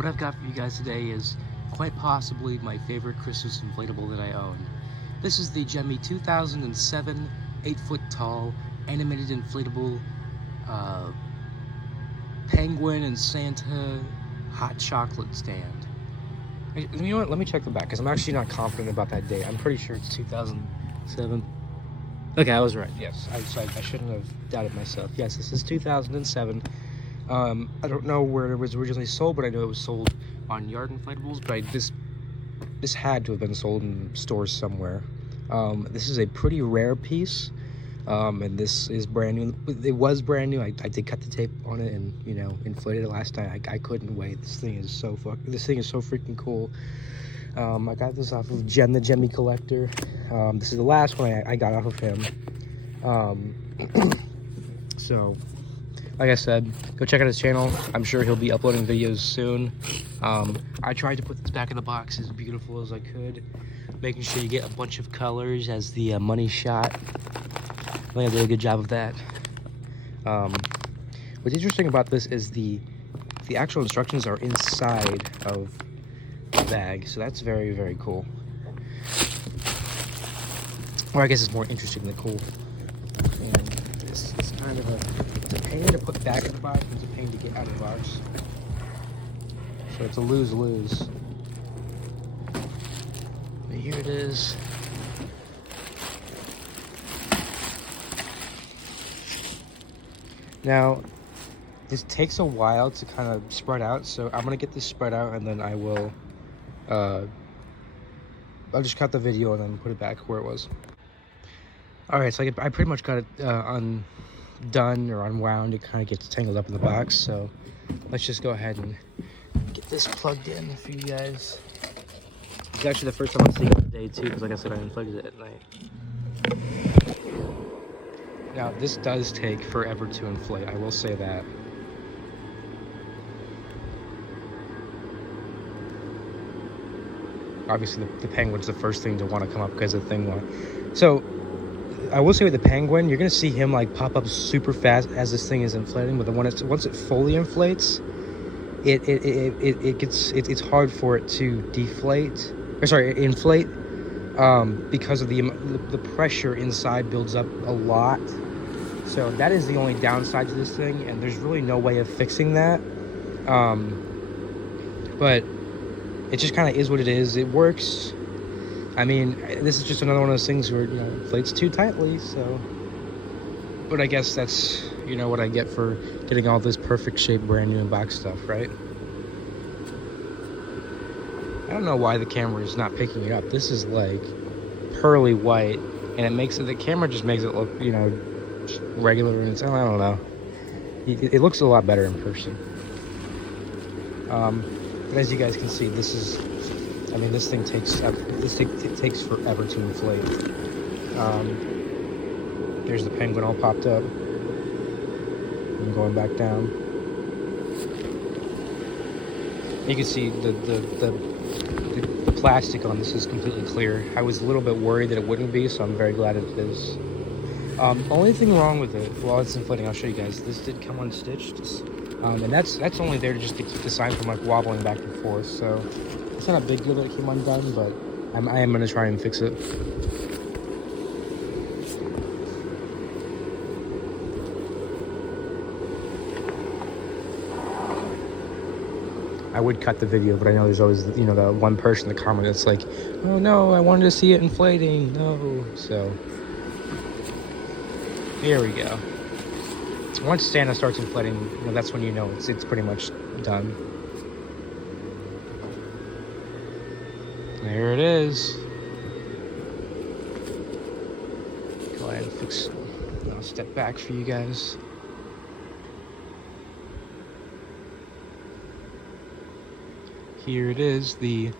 What I've got for you guys today is quite possibly my favorite Christmas inflatable that I own. This is the Gemmy 2007 8-foot tall animated inflatable penguin and Santa hot chocolate stand. You know what? Let me check the back because I'm actually not confident about that date. I'm pretty sure it's 2007. Okay, I was right. Yes, I shouldn't have doubted myself. Yes, this is 2007. I don't know where it was originally sold, but I know it was sold on Yard Inflatables. But this had to have been sold in stores somewhere. This is a pretty rare piece, and this is brand new. It was brand new. I did cut the tape on it and, you know, inflated it last time. I couldn't wait. This thing is so freaking cool. I got this off of the Gemmy collector. This is the last one I got off of him. So, like I said, go check out his channel. I'm sure he'll be uploading videos soon. I tried to put this back in the box as beautiful as I could, making sure you get a bunch of colors as the money shot. I think I did a good job of that. What's interesting about this is the actual instructions are inside of the bag, so that's very, very cool. Or I guess it's more interesting than cool. And it's kind of it's a pain to put back in the box, it's a pain to get out of the box. So it's a lose-lose. But here it is. Now, this takes a while to kind of spread out, so I'm gonna get this spread out and then I will I'll just cut the video and then put it back where it was. Alright, so I pretty much got it undone or unwound. It kind of gets tangled up in the box, so let's just go ahead and get this plugged in for you guys. It's actually the first time I'm seeing it today too, because like I said, I inflated it at night. Now, this does take forever to inflate, I will say that. Obviously, the penguin's the first thing to want to come up because the thing won't. So, I will say with the penguin, you're going to see him like pop up super fast as this thing is inflating, but once it fully inflates, it's hard for it to deflate, or sorry, inflate, because of the pressure inside builds up a lot. So that is the only downside to this thing, and there's really no way of fixing that. But it just kind of is what it is. It works. I mean, this is just another one of those things where, you know, it inflates too tightly, so. But I guess that's, you know, what I get for getting all this perfect shape brand new in box stuff, right? I don't know why the camera is not picking it up. This is like pearly white, and it makes it, the camera just makes it look, you know, just regular, and it's, I don't know. It looks a lot better in person. But as you guys can see, this is, I mean, this thing takes takes forever to inflate. There's the penguin all popped up. And going back down. You can see the plastic on this is completely clear. I was a little bit worried that it wouldn't be, so I'm very glad it is. Only thing wrong with it, while it's inflating, I'll show you guys. This did come unstitched. And that's only there to just to keep the sign from like wobbling back and forth. So it's not a big deal that it came undone, but I am gonna try and fix it. I would cut the video, but I know there's always, you know, the one person in the comment that's like, oh no, I wanted to see it inflating, no. So here we go. Once Santa starts inflating, you know, that's when you know it's pretty much done. There it is. Go ahead and fix it. I'll step back for you guys. Here it is, the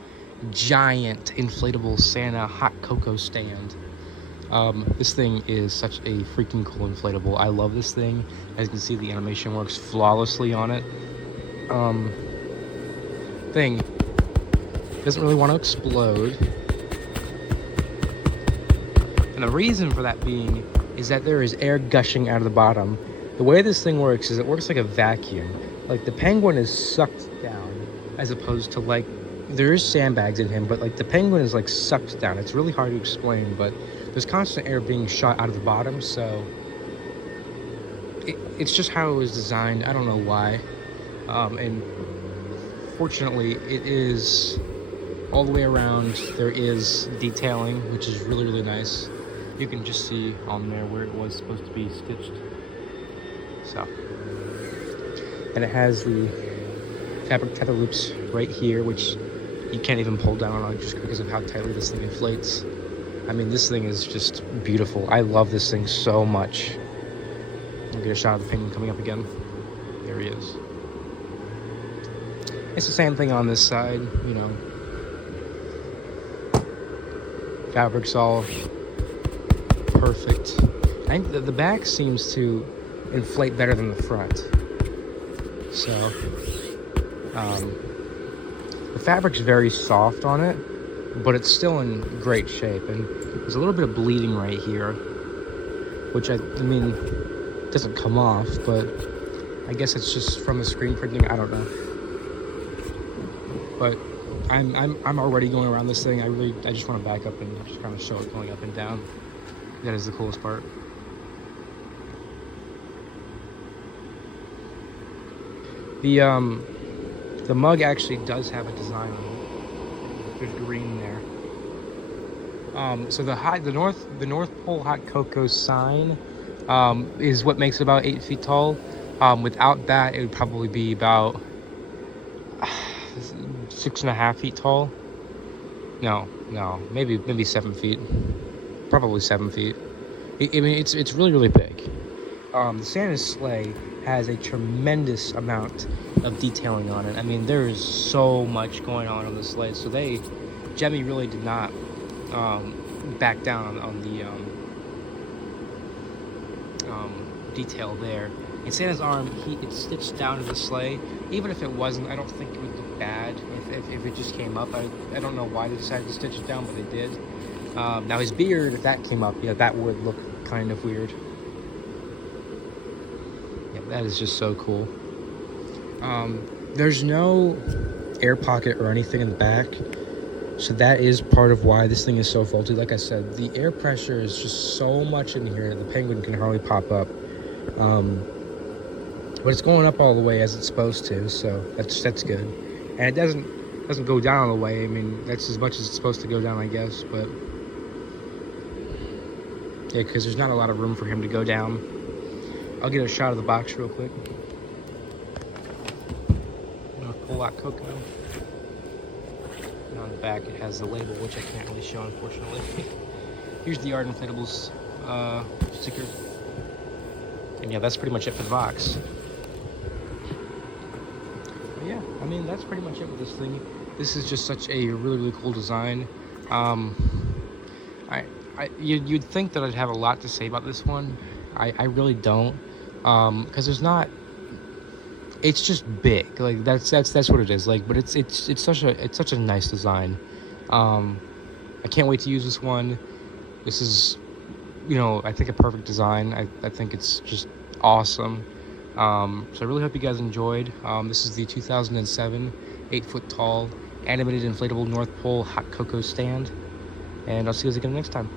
giant inflatable Santa hot cocoa stand. This thing is such a freaking cool inflatable. I love this thing. As you can see, the animation works flawlessly on it. Thing doesn't really want to explode. And the reason for that being is that there is air gushing out of the bottom. The way this thing works is it works like a vacuum. Like the penguin is sucked down as opposed to like, there is sandbags in him, but like the Penguin is like sucked down. It's really hard to explain, but there's constant air being shot out of the bottom, so it's just how it was designed. I don't know why. And fortunately, it is all the way around. There is detailing, which is really, really nice. You can just see on there where it was supposed to be stitched. So, and it has the fabric tether loops right here, which you can't even pull down on just because of how tightly this thing inflates. I mean, this thing is just beautiful. I love this thing so much. I'll get a shot of the Penguin coming up again. There he is. It's the same thing on this side, you know. Fabric's all perfect. I think the back seems to inflate better than the front. So, the fabric's very soft on it, but it's still in great shape. And there's a little bit of bleeding right here, which I mean, doesn't come off, but I guess it's just from the screen printing. I don't know. But I'm already going around this thing. I just want to back up and just kind of show it going up and down. That is the coolest part. The mug actually does have a design on it. There's green there. So the North Pole Hot Cocoa sign is what makes it about 8 feet tall. Without that, it would probably be about 6.5 feet tall. No, maybe 7 feet. Probably 7 feet. I mean, it's really, really big. The Santa's sleigh has a tremendous amount of detailing on it. I mean, there is so much going on the sleigh. So Gemmy really did not back down on the detail there. In Santa's arm, it's stitched down to the sleigh. Even if it wasn't, I don't think it would look bad if it just came up. I don't know why they decided to stitch it down, but they did. Now his beard, if that came up, yeah, that would look kind of weird. Yeah, that is just so cool. There's no air pocket or anything in the back, so that is part of why this thing is so faulty. Like I said, the air pressure is just so much in here that the Penguin can hardly pop up. But it's going up all the way as it's supposed to, so that's good. And it doesn't go down all the way. I mean, that's as much as it's supposed to go down, I guess. But yeah, because there's not a lot of room for him to go down. I'll get a shot of the box real quick. Pull out Coca. And on the back, it has the label, which I can't really show, unfortunately. Here's the Art Inflatables sticker. And yeah, that's pretty much it for the box. But yeah, I mean, that's pretty much it with this thing. This is just such a really, really cool design. You'd think that I'd have a lot to say about this one. I really don't, because there's not. It's just big. Like that's what it is. Like, but it's such a nice design. I can't wait to use this one. This is, you know, I think a perfect design. I think it's just awesome. So I really hope you guys enjoyed. This is the 2007 8-foot tall animated inflatable North Pole Hot Cocoa stand, and I'll see you guys again next time.